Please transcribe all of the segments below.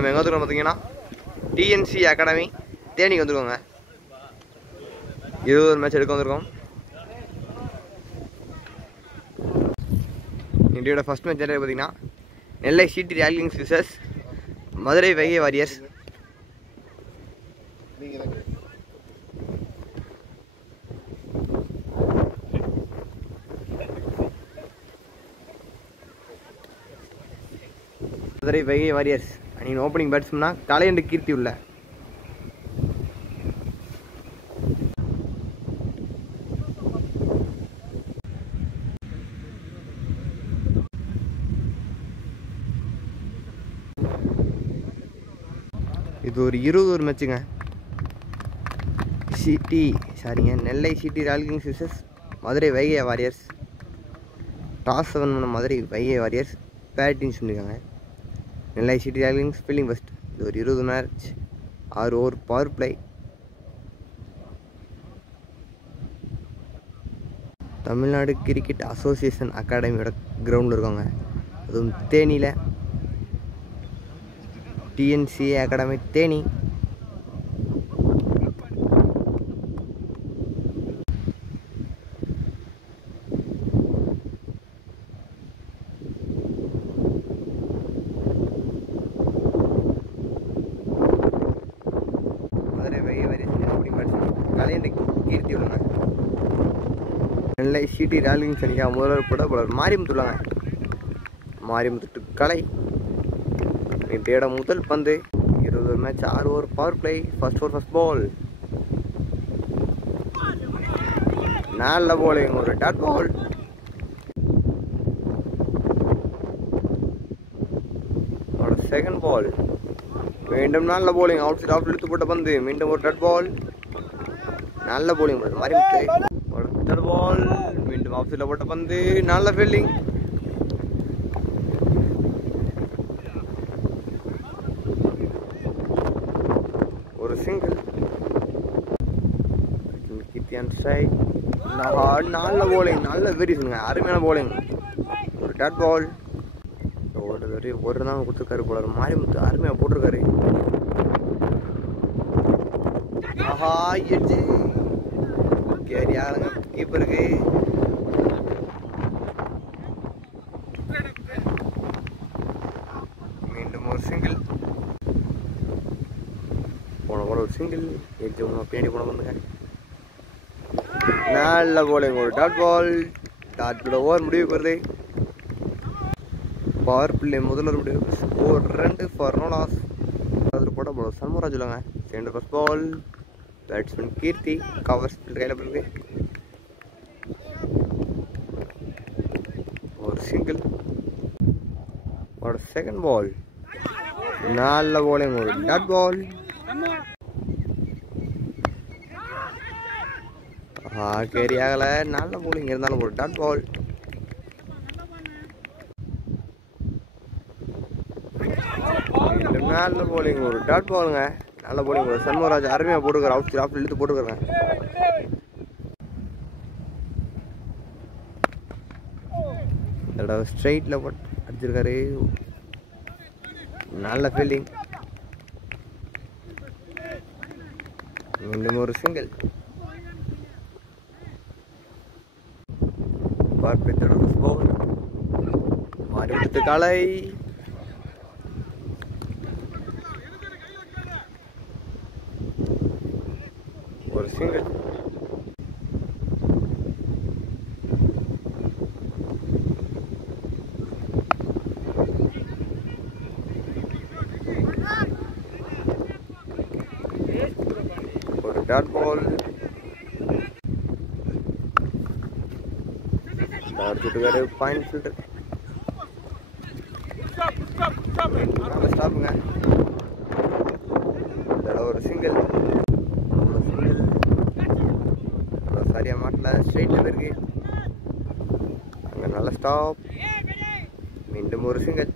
நம்ம எங்கே வந்துருக்கோம் பார்த்தீங்கன்னா டிஎன்சி அகாடமி தேனிக்கு வந்துருக்கோங்க. 20 மேட்ச் எடுக்க வந்திருக்கோம். இந்தியோட ஃபர்ஸ்ட் மேட்ச் என்ன பார்த்தீங்கன்னா Nellai city royal versus Madurai Vaigai warriors. Madurai Vaigai warriors அணியின் ஓப்பனிங் பேட்ஸ்மேனா கலையண்டு கீர்த்தி உள்ள. இது ஒரு 20 மேட்சுங்க. Nellai city royal kings versus Madurai Vaigai warriors. Toss 7 பண்ண மதுரை வைகை வாரியர்ஸ் பேட்டிங் சொல்லியிருக்காங்க. Nellai city royal kings fielding first. இது ஒரு 20 match 6 over power play. Tamil Nadu cricket association அகாடமியோட கிரவுண்டில் இருக்காங்க. அதுவும் தேனியில் TNC academy Theni. Madurai Vaigai warriors கலையண்டு கீர்த்தி உள்ளாங்க. நெல்லை சிட்டி ராயல் கிங்ஸ் அணிக்காக முதல்வர் போட மாரிமுத்துள்ளாங்க. மாரிமுத்து கலை இந்தியோட முதல் பந்து. 20 match 6 over power play. First over first ball. நல்ல போலிங், ஒரு டாட் பால். செகண்ட் பால் மீண்டும் நல்ல போலிங். அவுட் சைட் ஆஃப் இழுத்து போட்ட பந்து. மீண்டும் ஒரு டாட் பால். நல்ல போலிங் மாரிமுத்து. அடுத்த பால் மீண்டும் ஆஃப் சைட்ல போட்ட பந்து. நல்ல ஃபீல்டிங். ஒரு சிங்கிள். நல்ல போலிங், நல்ல வெரிசுங்க, அருமையான போலிங். ஒரு டாட் பால். ஒரு தான் கொடுத்துருக்காரு போல மாரிமுத்து, அருமையாக போட்டிருக்காரு. ஆஹா எட்ஜு கேரி ஆளுங்க கீப்பருக்கு. மீண்டும் ஒரு சிங்கிள். போன போல ஒரு சிங்கிள். எட்ஜ் பின்னாடி போன வந்துங்க. நல்ல போலிங், ஒரு dot ball. Dot ball over முடிவுக்கு வருது. பவர் பிளே முதல்ல முடிவு. Score 2 for no loss. அதில் போட்ட போல சண்முகராஜ் இல்லைங்க. Second first ball. Batsman Keerthi covers கையில் போடுறது. ஒரு சிங்கிள். ஒரு செகண்ட் பால். நல்ல போலிங், ஒரு டாட் பால். கேரி ஆகல. நல்ல போலிங் இருந்தாலும் ஒரு டாட் பால். நல்ல போலிங், ஒரு டாட் பாலுங்க. நல்ல போலிங். ஒரு சண்முகராஜ் அருமையாக போட்டுருக்காரு. அவுட் சைட் ஆஃப் இழுத்து போட்டுருக்காங்க. தடவை ஸ்ட்ரைட்டில் போட்டு அடிச்சிருக்காரு. நல்ல ஃபீல்டிங். மீண்டும் ஒரு சிங்கிள். மாரிமுத்து காலை. ஒரு சிங்கிள். ஒரு டாட் பால். அடிச்சுட்டு பாயிண்ட் ஃபில்டர். ஸ்டாப்புங்க. ஒரு சிங்கிள். சரியா மாட்டல. ஸ்ட்ரைட்ல இருக்கு. அங்க நல்ல ஸ்டாப். மீண்டும் ஒரு சிங்கிள்.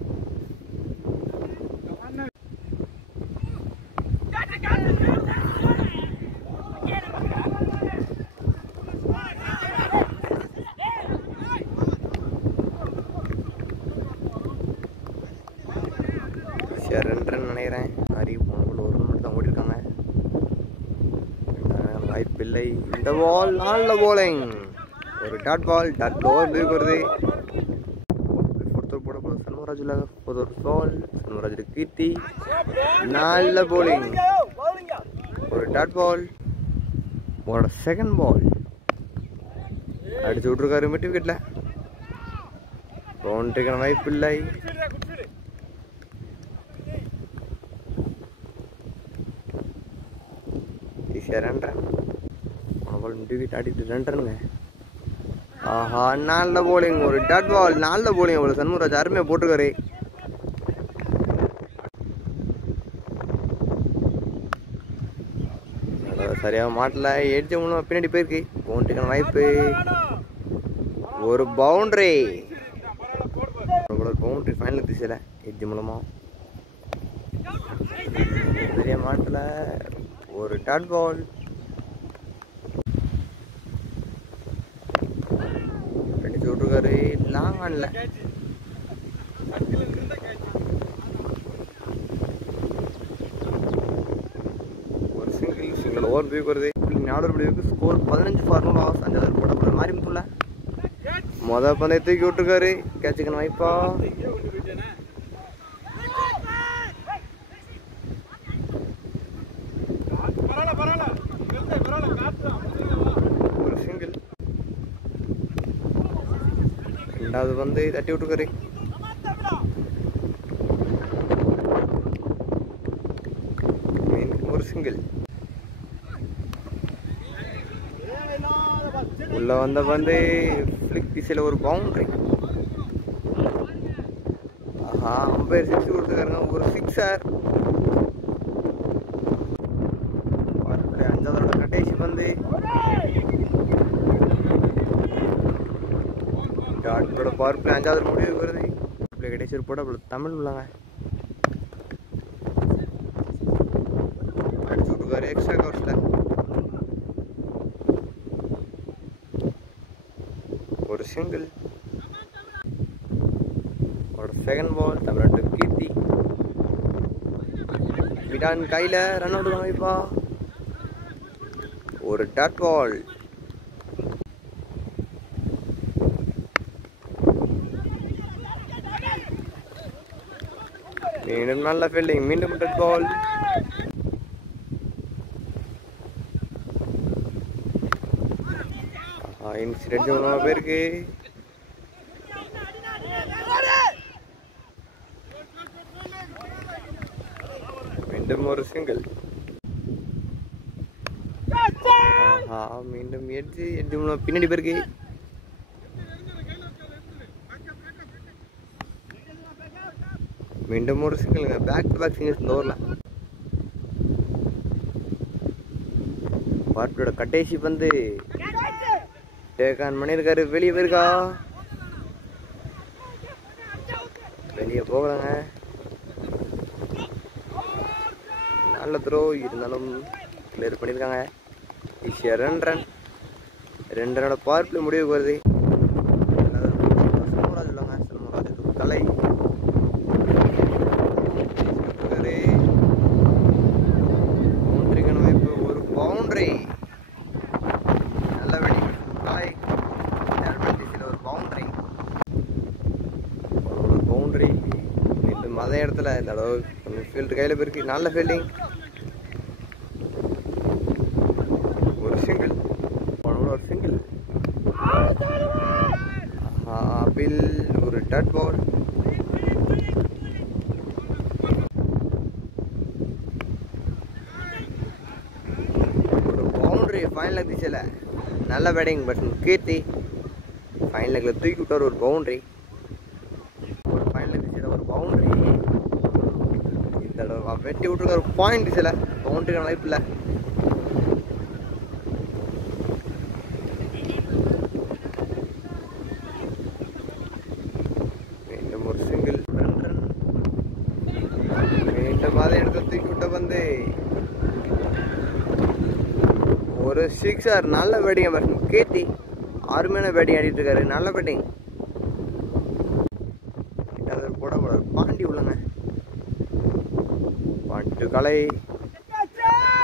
ரன் நினைக்கிறேன். இல்லை. இந்த பால் நல்ல bowling. ஒரு டாட் பால் ஓவர் பிரேக் வருது. போட போட சண்முகராஜுல ஒரு பால். சண்முகராஜ் கீர்த்தி நல்ல bowling. ஒரு டாட் பால். ஒரு செகண்ட் பால் அடிச்சு விட்டுருக்காரு மிட் விக்கெட்ல. பவுண்டரிக்கான வாய்ப்பு இல்லை. ஈஸியாக 2 ரன். போன பால் மிட் விக்கெட் அடிட்டு 2 ரன்னுங்க. ஆஹா நல்ல bowling. ஒரு டாட் பால் நல்ல bowling. ஒரு சண்முகராஜ் அருமையாக போட்டிருக்காரு. சரியாக மாட்டல. எட்ஜ் மூலம் பின்னாடி போயிருக்கு. பவுண்டரிக்கான வாய்ப்பு. ஒரு பவுண்டரி. பவுண்டரி ஃபைனல் திசையில் எட்ஜ் மூலமா சரியா மாட்டல. ஒரு டாட் பால். அடிச்சு விட்டுருக்காரு. லாங் ஆன்ல ஒரு சிங்கிள் ஓவர் பிரேக் வருது. 4 முடிவுக்கு ஸ்கோர் 15 ஃபார் 0 லாஸ். 5 போட மாறி முத்துல மொதல் பந்தை தூக்கி விட்டுருக்காரு. கேட்சுக்கான வாய்ப்பா. ஒரு சிங்கிள். 2வது பந்து தட்டி விட்டுருக்காரு. ஒரு சிங்கிள். உள்ள வந்த பந்து ஃபிளிக் திசையில் ஒரு பவுண்டரி. ஆஹா அம்பையர் 6 கொடுத்துருக்காருங்க. ஒரு 6 அஞ்சாவதோட கடைசி பந்து டாட்டோட பவர் பிளே 5வது முடிவு வருது. கடைசி ஒரு போட தமிழ் உள்ளாங்க அடிச்சு விட்டுருக்காரு எக்ஸ்ட்ரா கவர்ஸில். ஒரு சிங்கிள். ஒரு செகண்ட் பால். தமிழ்நாட்டு கீர்த்தி விடான் கையில் ரன் அவுட் வாய்ப்பா. ஒரு டாட் பால். மீண்டும் நல்ல ஃபீல்டிங். மீண்டும் டாட் பால். இன்சிடென்ட் பேருக்கு. மீண்டும் ஒரு சிங்கிள். ஆஹா மீண்டும் எட்ஜ் பின்னாடி பேருக்கு. மீண்டும் ஒரு சிங்கிளுங்க. பேக் டு பேக் சிங்கிள்ஸ் இந்த ஓவரில். பார்ட்டியோட கடைசி பந்து டேக் ஆன் பண்ணியிருக்காரு. வெளியே போயிருக்கா. வெளியே போகலாங்க. நல்ல த்ரோ இருந்தாலும் கிளியர் பண்ணியிருக்காங்க. ஈஸியாக 2 ரன். 2 ரனோட பவர் பிளே முடிவுக்கு வருது. சண்முகராஜ் இல்லைங்க. சண்முகராஜ் தலை பவுண்டரிக்கான வாய்ப்பு. ஒரு பவுண்டரி. நல்ல வெடி. ஒரு பவுண்டரி. ஒரு பவுண்டரி. மீண்டும் அதே இடத்துல இந்த அளவு ஃபீல்டு கையில் போயிருக்கு. நல்ல ஃபீல்டிங். ஒரு சிங்கிள். ஒரு சிங்கிள். ஆப்பிள். ஒரு டாட் பால். ஒரு பவுண்டரி ஃபைனல் திசையில். நல்ல பேட்டிங் பட் கீர்த்தி ஃபைனல் லெக்கில் தூக்கி விட்டார். ஒரு பவுண்டரி. ஒரு ஃபைனல் திசையில் ஒரு பவுண்டரி. இந்த தடவை வெட்டி விட்டுருக்காரு. ஒரு பாயிண்ட் திசையில். பவுண்டரிக்கான வாய்ப்பு இல்லை. மீண்டும் ஒரு சிங்கிள். 2 ரன். மீண்டும் அதே இடத்துல தூக்கி விட்ட வந்து ஒரு 6. நல்ல பேட்டிங் கீர்த்தி. அருமையான பேட்டிங் ஆடிட்டு இருக்காரு. நல்ல பேட்டிங். போட பாண்டி உள்ளங்க. பாண்டி கலை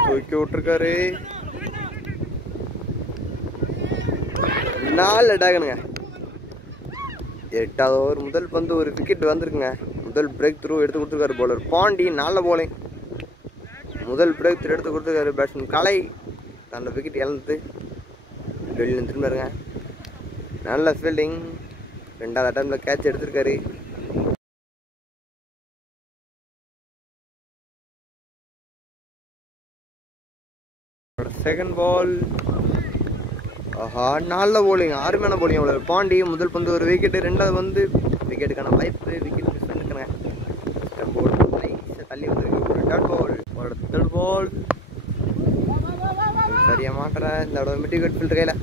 தூக்கி விட்டுருக்காரு. 4 அட்டாகனுங்க. 8வது ஓவர் முதல் பந்து ஒரு விக்கெட் வந்திருக்குங்க. முதல் பிரேக் த்ரூ எடுத்து கொடுத்துருக்காரு பவுலர் பாண்டி. நல்ல போலிங். முதல் பிரேக் த்ரூ எடுத்து கொடுத்துருக்காரு பேட்ஸ்மேன் கலை. அந்த விக்கெட் இழந்து வெளியில் திரும்பிருங்க. நல்ல ஃபீல்டிங். 2வது அட்டம்ப்ட்ல கேட்ச் எடுத்திருக்காரு. Second ball. ஆஹா, நல்ல போலிங். அருமையான போலிங் அவ்வளோ பாண்டி. முதல் பந்து ஒரு விக்கெட்டு. 2வது வந்து விக்கெட்டுக்கான வாய்ப்பு. விக்கெட் மிஸ் பண்ணிருக்காங்க. தள்ளி வந்துருக்கு. ஒரு டாட் பால். ஒரு தேர்ட் பால் சரியா மாட்டுற. இந்த தடவை மிட் விக்கெட் ஃபீல்டர் கையில்.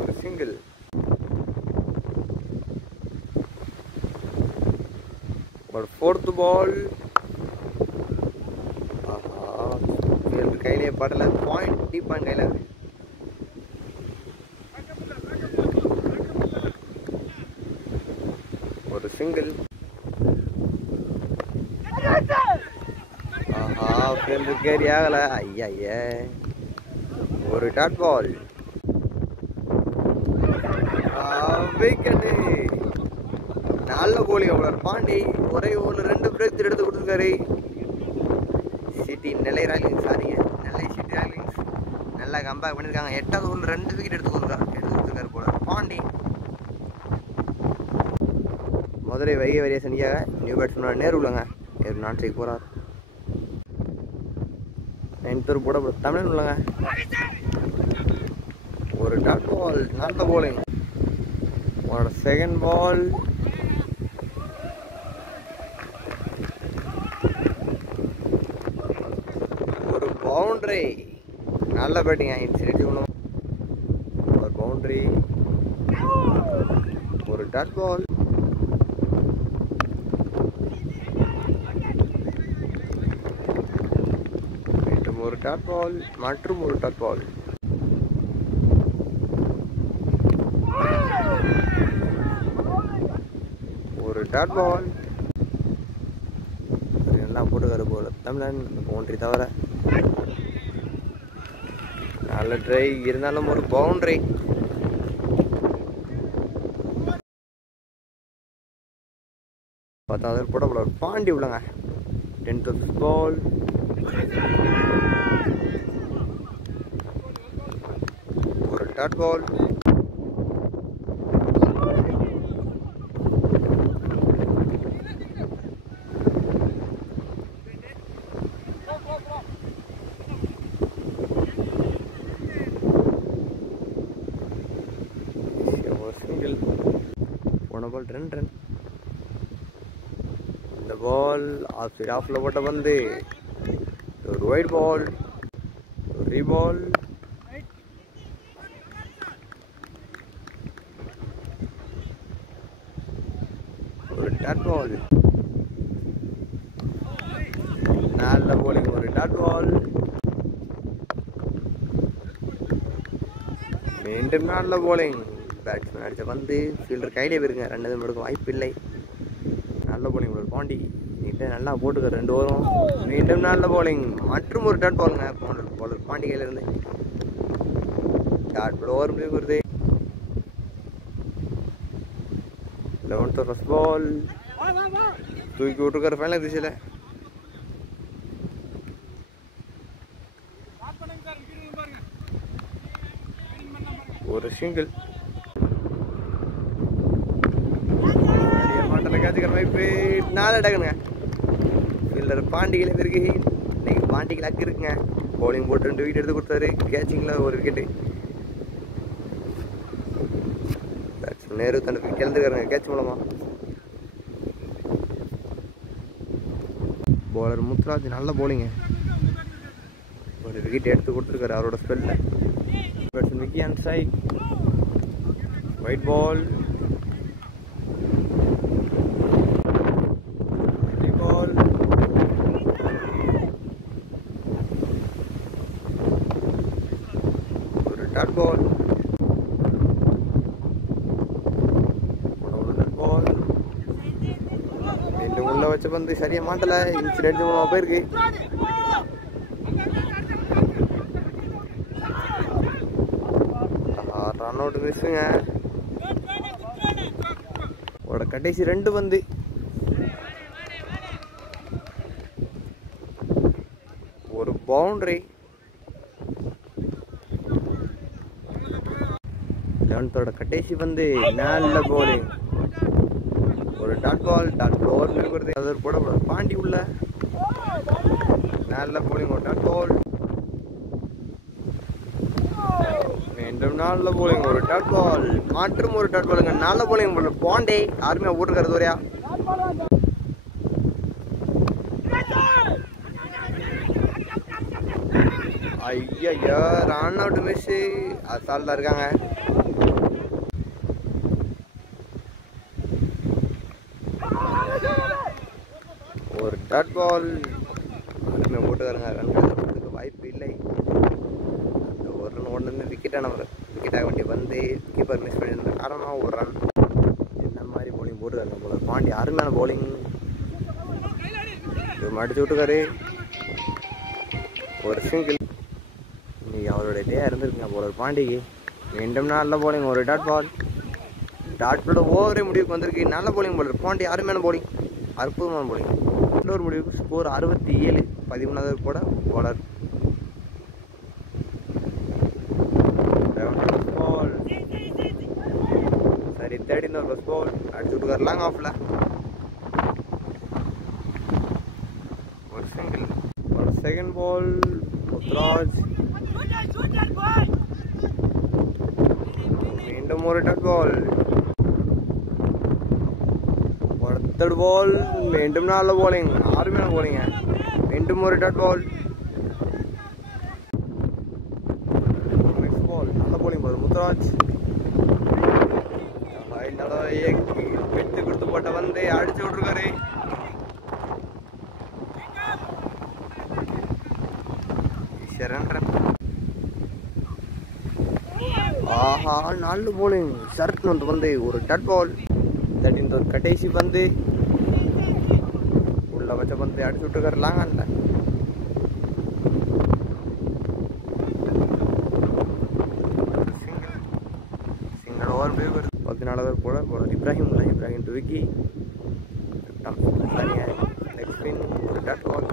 ஒரு சிங்கிள். ஒரு 4th பால். கையிலே படல. பாயிண்ட் டீப் பாயிண்ட் கையில. ஒரு சிங்கிள். ஆஹா, ஃபீல்டு கேரி ஆகல. ஐயா, ஒரு டாட் பால். விக்கெட்டு. நல்ல போலிங் அவ்வளோ பாண்டி. ஒரே ஓவரில் 2 பிரேக் எடுத்து கொடுத்துருக்காரு. சிட்டி நெல்லை ராயலிங்ஸ் சாரிங்க, நெல்லை சிட்டி ராயலிங்ஸ் நல்லா கம்பேக் பண்ணியிருக்காங்க. 8வது ஓவரில் 2 விக்கெட் எடுத்து கொடுத்துருக்காரு போல பாண்டி. மதுரை வைகை வாரியர்ஸ் அணியாக நியூ பேட்ஸ்மேன் நேரு உள்ளங்க. நேரு நாட்டுக்கு போகிறார். 9th ஓவர் போட தமிழன் உள்ளங்க. ஒரு டாட் பால். நல்ல போலிங். ஒரு செகண்ட் பால். ஒரு பவுண்டரி. நல்ல பேட்டிங். இன்சிடென்ட் ஒரு பவுண்டரி. ஒரு டாட் பால். மீண்டும் ஒரு டாட் பால் மற்றும் ஒரு டாட் பால். ஒரு டாட் பால். எல்லாம் போட்டுக்காரு போல தமிழன். பவுண்டரி தவிர நல்ல ட்ரை இருந்தாலும் ஒரு பவுண்டரி. பத்தாவது போட போல பாண்டி உள்ளங்க. 10th பால். ஒரு டாட் பால். சிங்கிள். போன பால் 2 ரன். இந்த பால் ஆஃப்ல போட்ட பந்து. ஒரு ஒயிட் பால். ஒரு ரீபால். ஒரு டாட் பால். நல்ல போலிங். ஒரு டாட் பால். மீண்டும் நல்ல போலிங். பேட்ஸ்மேன் அடித்த பந்து ஃபீல்டர் கையிலே போயிருங்க. 2 எடுக்க வாய்ப்பு இல்லை. நல்ல போலிங் ஒரு பாண்டி. நீட்டை நல்லா போட்டுக்கார் 2 ஓவரும். மீண்டும் நல்ல போலிங் மற்றும் ஒரு டாட் பாலுங்க. பவுலர் பாண்டி கையில இருந்து டாட் பால் ஓவர் முடிவு வருது. 11th first ball. தூக்கி விட்டுருக்காரு ஃபைனல் திசையில். ஒரு சிங்கிள். கேட்சுக்கிற வாய்ப்பு. 4 அடக்குங்க. ஃபீல்டர் பாண்டிகையில் இருக்கு. இன்னைக்கு பாண்டிகையில் அக்கு இருக்குங்க. பவுலிங் போட்டு 2 விக்கெட் எடுத்து கொடுத்தாரு. கேட்சிங்கில் ஒரு விக்கெட்டு. பேட்ஸ்மேன் நேரு தனக்கு கிளந்துக்காருங்க கேட்ச் மூலமா. பவுலர் முத்துராஜ் நல்ல பவுலிங்க. ஒரு விக்கெட் எடுத்து கொடுத்துருக்காரு அவரோட ஸ்பெல்ல. Batsman Vicky and side. Wide ball. Dot ball. மீண்டும் உள்ள வச்ச பந்து சரியா மாட்டல. இன்சிடென்ட் மூலமா போயிருக்கு. அவுட் மிஸ்ஸுங்க. கடைசி 2 பந்து. ஒரு பவுண்டரி. 11th கடைசி பந்து. நல்ல போலிங். ஒரு டாட் பால். ஓவர் இருக்கிறது அது போட பாண்டி உள்ள. நல்ல போலிங். ஒரு டாட் பால். மீண்டும் நல்ல போலிங். ஒரு டாட் பால். மற்றும் ஒரு டாட் பாலுங்க. நல்ல போலிங் பாண்டே யாருமே ஓட்டுக்கிறது ஒரே. ஐயா ரன் அவுட் மிஸ். அசால்ட்டா இருக்காங்க. ஒரு டாட் பால். யாருமே ஓட்டுக்காரங்க ரன் எடுக்கிறதுக்கு வாய்ப்பு இல்லை. ஒரு ரன் ஓடுனது விக்கெட்டான விக்கெட்டாக வேண்டிய வந்து கீப்பர் மிஸ் பண்ணியிருந்த காரணம் ஒரு ரன். என்ன மாதிரி போலிங் போட்டுருக்காங்க போல. பாண்டி அருமையான போலிங். அடிச்சு விட்டுக்காரு. ஒரு சிங்கிள். இன்னைக்கு அவரோட இதே இருந்திருக்குங்க போல பாண்டிக்கு. மீண்டும் நல்ல போலிங். ஒரு டாட் பால். டாட் பால் ஓவரே முடிவுக்கு வந்திருக்கு. நல்ல போலிங் போலர் பாண்டி. அருமையான போலிங். அற்புதமான போலிங். இன்னொரு முடிவுக்கு ஸ்கோர் 67. 13வது கூட போலர். சரி 13th பால் அடிச்சு விட்டுக்காரு லாங் ஆஃப்ல. ஒரு சிங்கிள். ஒரு செகண்ட் பால். முத்துராஜ். மீண்டும் ஒரு டாட் பால். ஒரு தேர்ட் பால். மீண்டும் நல்ல போலிங். அருமையான போலிங்க. மீண்டும் ஒரு டாட் பால். நெக்ஸ்ட் பால். நல்ல போலிங் பால் முத்துராஜ். வெட்டு கொடுத்து போட்ட வந்து அடிச்சு விட்டுருக்காரு. ஆஹா நல்ல போலிங். ஷர்ட் வந்து ஒரு டாட் பால். 13th கடைசி பந்து. உள்ள வச்ச பந்து அடிச்சு விட்டுருக்காரு லாங் ஆன்ல. சிங்கிள் ஓவர் போய் வருது. 14வது போல போலர் இப்ராஹிம் உள்ள. Ibrahim to Vicky. Next spin. ஒரு டாட் பால்.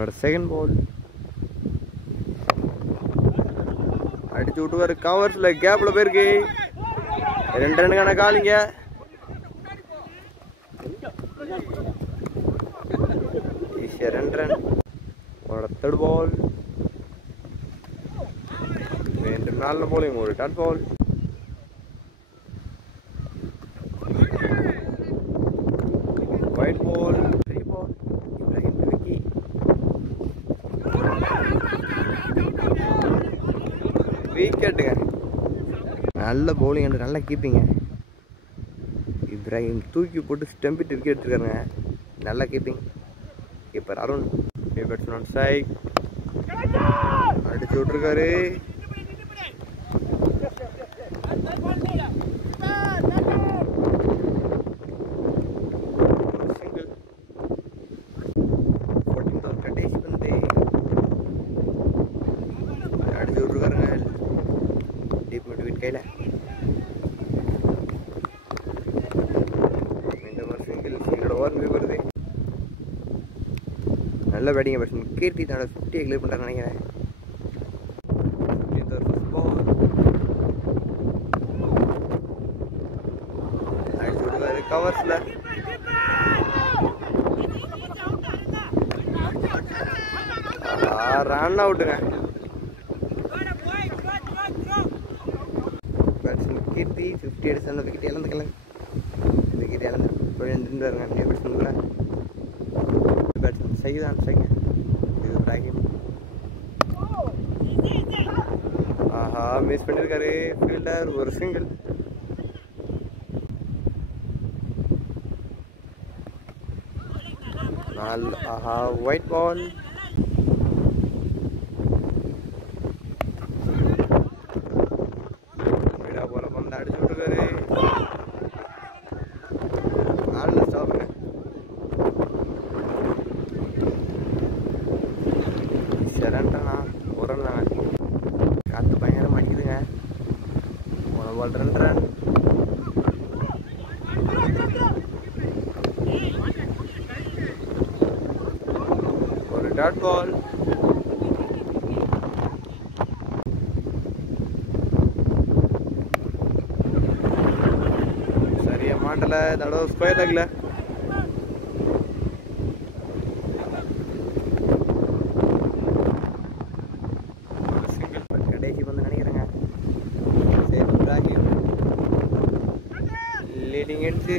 ஒரு செகண்ட் பால். அடிச்சு விட்டுவாரு. கவர்ஸ்ல கேப்ல போயிருக்கு. 2 ரன்னுக்கான காலிங்க. ஈஸியா 2 ரன். ஒரு தேர்ட் பால். மீண்டும் நல்ல போலிங். ஒரு டாட் பால். White ball. 3 பால். இப்ராஹிம் விக்கி. விக்கெட்டுங்க. நல்ல பவுலிங் அண்ட் நல்ல கீப்பிங்க. இப்ராஹிம் தூக்கி போட்டு ஸ்டம்பிட்டு விக்கெட் எடுத்துருக்காருங்க. நல்ல கீப்பிங். கீப்பர் அருண். பேட்ஸ்மேன் சைக் அடிச்சு விட்டுருக்காரு. சிங்கிள். 14th கடைசி வந்து அடிச்சு விட்டுருக்காருங்க. டீப் மிட் விட் கையில். சிங்கிள் ஓவர் வருது. நல்ல பேட்டிங் பேட்ஸ்மேன் கீர்த்தி தன்னோட 50 கிளியர் பண்ணுறாரு நினைக்கிறேன். 15th first ball. அடிச்சு விடுவாரு கவர்ஸ்ல. ரன் அவுட்டுங்க. பேட்ஸ்மேன் கீர்த்தி 50 அடிச்சு அந்த விக்கெட் இழந்துக்கலாம். விக்கெட் இழந்து விழுந்துருந்தாருங்க நியூ பேட்ஸ்மேனுக்குள்ள. பேட்ஸ்மேன் சைதான் சைங்க. இது இப்ராஹிம். ஆஹா மிஸ் பண்ணியிருக்காரு ஃபீல்டர். ஒரு சிங்கிள். ஆஹா ஒயிட் பால். போல வந்து அடிச்சு விட்டுருக்காரு. நல்ல ஸ்டாப்புங்க. சரண்டனா ஒரு ரன் காத்து டாட் பால். சரியா மாட்டல, தடவை ஸ்கொயர் லெக்ல. கடைசி வந்து நினைக்கிறேங்க. லீடிங் எடுத்து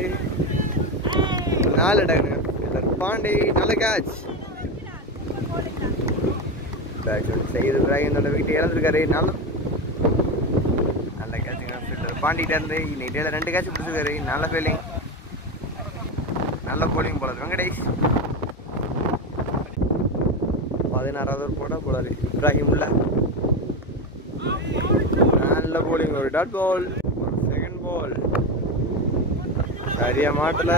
4 டக்குங்க. பாண்டி நல்ல கேட்ச். செய்து இப்ராஹிம் நல்ல விக்கெட் இழந்திருக்காரு. நல்ல கேட்சுங்க. பாண்டிகிட்ட இருந்து இன்னைக்கு 2 கேட்ச் பிடிச்சிருக்காரு. நல்ல ஃபீல்டிங், நல்ல போலிங் போலர் வெங்கடேஷ். 16வது ஓவர் போடாரு இப்ராஹிம் உள்ள. நல்ல போலிங், ஒரு டாட் பால், ஒரு செகண்ட் பால். சரியா மாட்டல.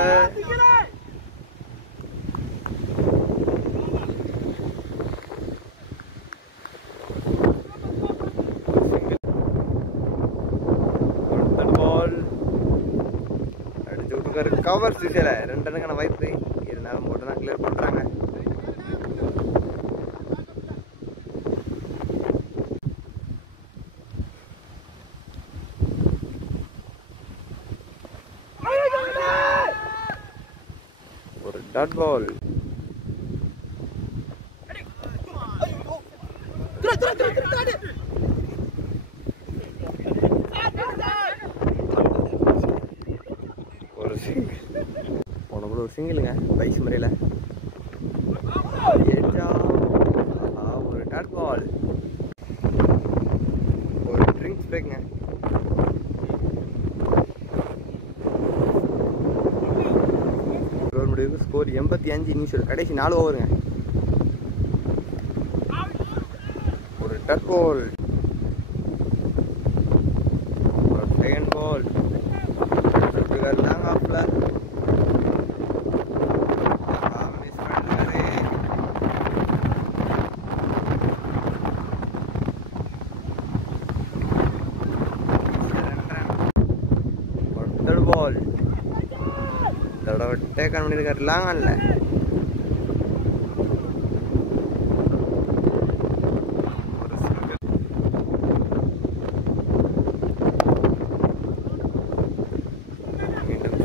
கவர் சிசில 2 ரன்னுக்கான வாய்ப்பு இருந்தாலும் போட்டு தான் கிளியர் பண்றாங்க. ஒரு டாட் பால். ஒரு சிங்கிள், போனபோது ஒரு சிங்கிளுங்க பைஸ் முறையில். ஒரு டாட் பால், ஒரு ட்ரிங்க்ஸ் பிரேக்குங்க. முடிவுக்கு ஸ்கோர் 85 இனிஷியல். கடைசி 4 ஓவருங்க. ஒரு டாட் பால், ஒரு செகண்ட் பால். லாங் ஆஃப்ல மிஸ் பண்ணிட்டாரு. தேர்ட் பால் தடவை டேக் ஆன் பண்ணியிருக்காரு. லாங் ஆன்ல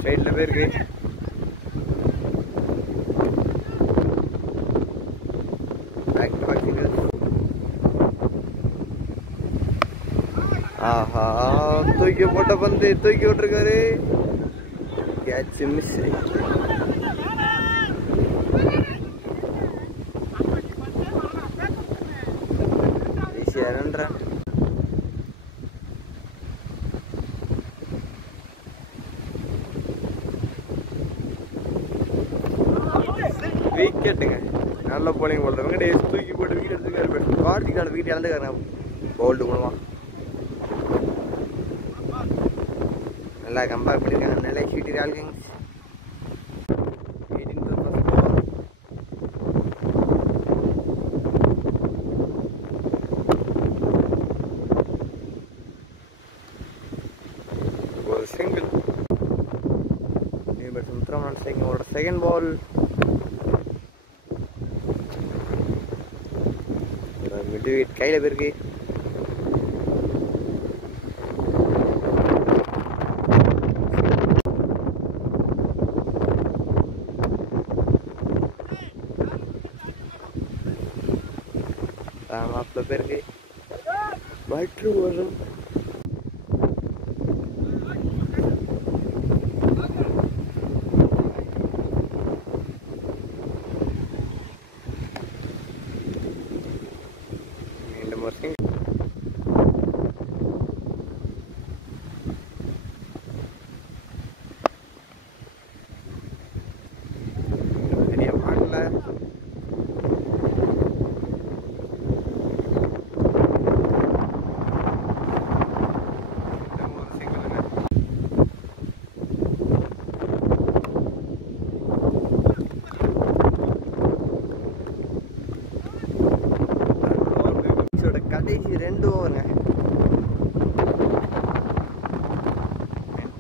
சைடில் போயிருக்கு. ஆஹா, தூக்கி போட்ட பந்து தூக்கி விட்டுருக்காரு. Catch miss. ஈஸியா 2 ரன். விக்கெட்டுங்க. நல்ல போலிங் போடுற வெங்கடேஷ் தூக்கி போட்டு விக்கெட் எடுத்துக்காரு. கார்த்திக் விக்கெட் இழந்துக்காருங்க. போல்டு மூலமா நல்லா கம்பேர் பண்ணியிருக்காங்க. நெல்லை சிட்டி ராயல் கிங்ஸ். 18 ஒரு சிங்கிள். ஒரு செகண்ட் பால், மிட் விக்கெட் கையில் போயிருக்கு. மாப்பிள்ள பேருக்கு பட்ரு வரும். மீண்டும் ஒரு சிங்கிள். பெரிய மாடல கடைசி 2 ஓவருங்க.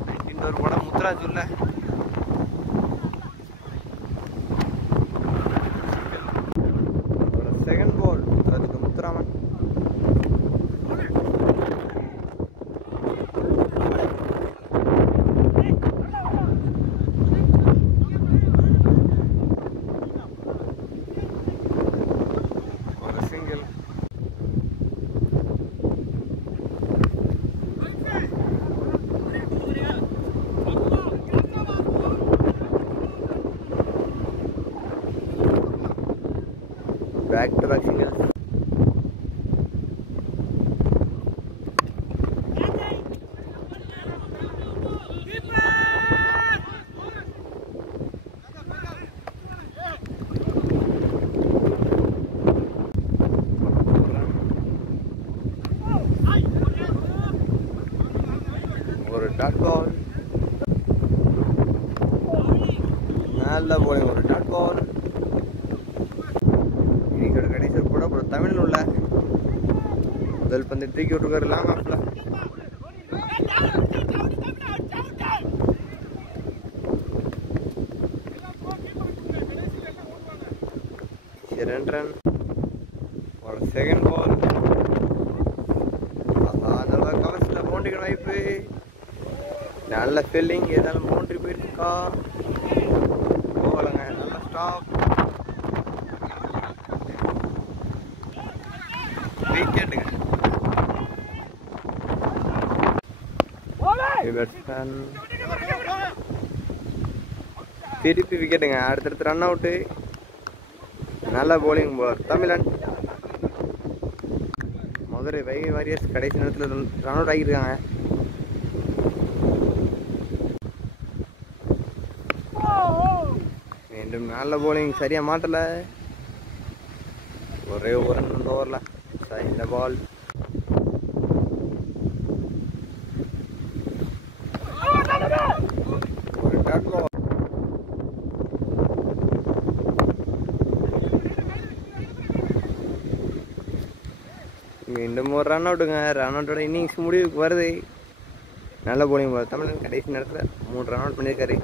19 ஓவர் போட முத்துராஜ் உள்ள. Back to back singles. ஒரு டாட் பால், நல்ல போலிங், ஒரு டாட் பால். இன்னைக்கு கடைசி கூட அப்புறம் தமிழ் உள்ள முதல் பந்து தூக்கி விட்டுருக்காரு லாங் ஆஃப்ல. ரன் ஒரு செகண்ட் பால். அந்த கவர்ஸில் பவுண்டரிக்கு வாய்ப்பு, நல்ல ஃபீல்டிங். ஏதாலும் பவுண்டரி போயிருக்கா? போகலங்க, நல்ல ஸ்டாப். விக்கெட்டுங்க. திருப்பி விக்கெட்டுங்க. அடுத்தடுத்து ரன் அவுட்டு. நல்ல போலிங் போலர் தமிழன். மதுரை வைகை வாரியர்ஸ் கடைசி நேரத்தில் ரன் அவுட் ஆகியிருக்காங்க. மீண்டும் நல்ல போலிங், சரியாக மாட்டலை. ஒரே ஒரு ஓவரில் இந்த பால். ஒரு டாட் பால். மீண்டும் ஒரு ரன் அவுட்டுங்க. ரன் அவுட்டோட இன்னிங்ஸ் முடிவுக்கு வருது. நல்ல போலிங் தமிழன் கடைசி நேரத்தில் 3 ரன் அவுட் பண்ணியிருக்காரு.